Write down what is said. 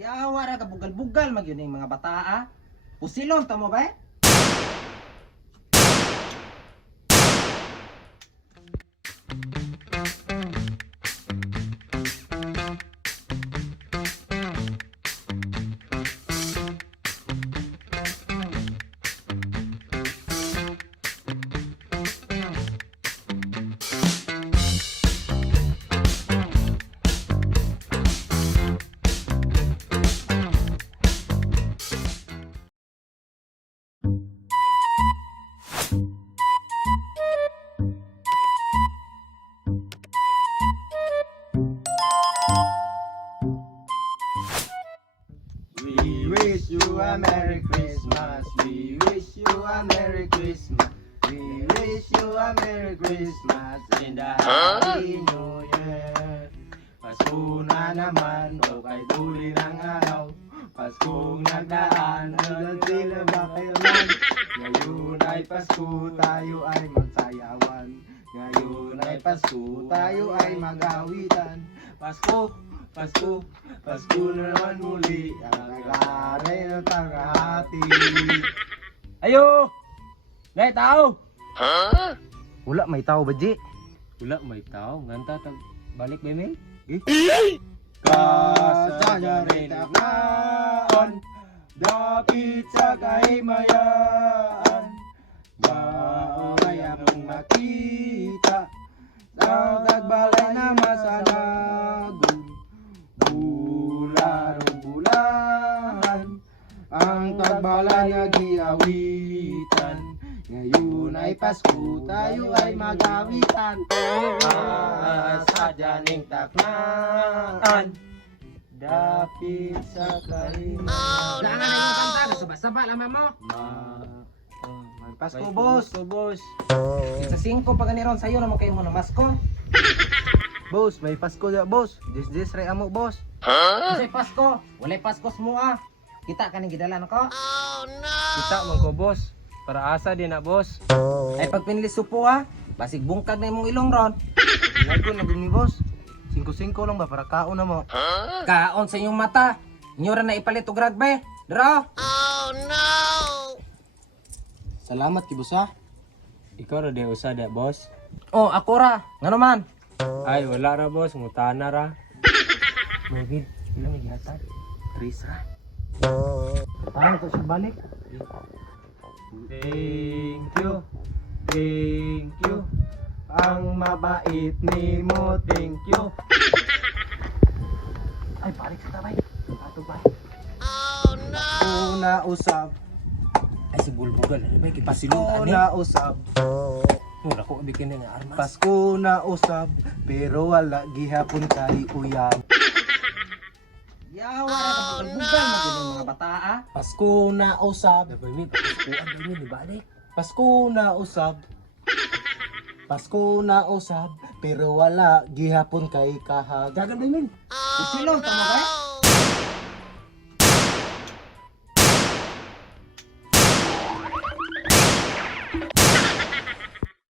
Yawa ra ka bugal-bugal mag yun yung mga bataa. Pusilon tamo ba? We wish you a Merry Christmas. We wish you a Merry Christmas. We wish you a Merry Christmas and a Happy New Year. Pasko na naman, o kay duli ng araw. Paskong nagdaan, nagdila ba kayo man? Ngayon ay Pasko, tayo ay magsayawan. Ngayon ay Pasko, tayo ay mag-awitan. Pasko, Pasko, Pasko na naman muli, ang nag-aaray ng tanghati. Ayo! Nay tao! Wala, may tao ba, Ji? Wala may tao, nganta tag balik ba Mel? Kasanyarin naon, dapit sa kaimayaan. Mamaya mong makita, sa tagbalay na masanagon. Bularong bulahan, ang tagbalay nga giawitan. Ngayon ay Pasko, tayo ay mag-awitan. Sa janing taknaan, dapit sa kaimayaan. Jangan na yung kanta, saba-saba lamang mo. May Pasko, boss. boss. Sa 5 pa ganiron sa'yo naman kayo mo na masko. Boss, may Pasko da, boss. This ray amo, boss. Kasi Pasko, walay Paskos mo ah. Kita ka ning gidala nako. Kita man ko boss. Para asa din na boss. Ay pag pinilis supo ah, basig bungkag na imong ilong ron. Lagon na din ni boss. 5-5 lang ba para kaon na mo? Kaon sa inyong mata. Inyo ra na ipalit og rugby. Dara. Salamat ki boss ha. Ikaw ra di usada boss. Oh, ako ra. Ngano man? Ay wala ra boss, ngutana ra. Maybe, ilang igatan. Tris ra. Paano to siya balik? Thank you. Thank you. Ang mabait ni mo, thank you. Ay, balik sa tabay. Ato ba? Una usab, Ay, si Bulbugal. Ano ba? Kipasilong Pasko ani. na usab, Mura ko abikin nga armas. Pasko na usab, pero wala gihapon kay uyan. Yawa ra ka bugal-bugal mag yun yung mga bataa. Pasko na usab, Dabay mi, pagkuan ba mi, di balik? Pasko na usab, Pasko na usab, pero wala gihapon kay kahag. Dagan ba mi? Pusilon, tama ba?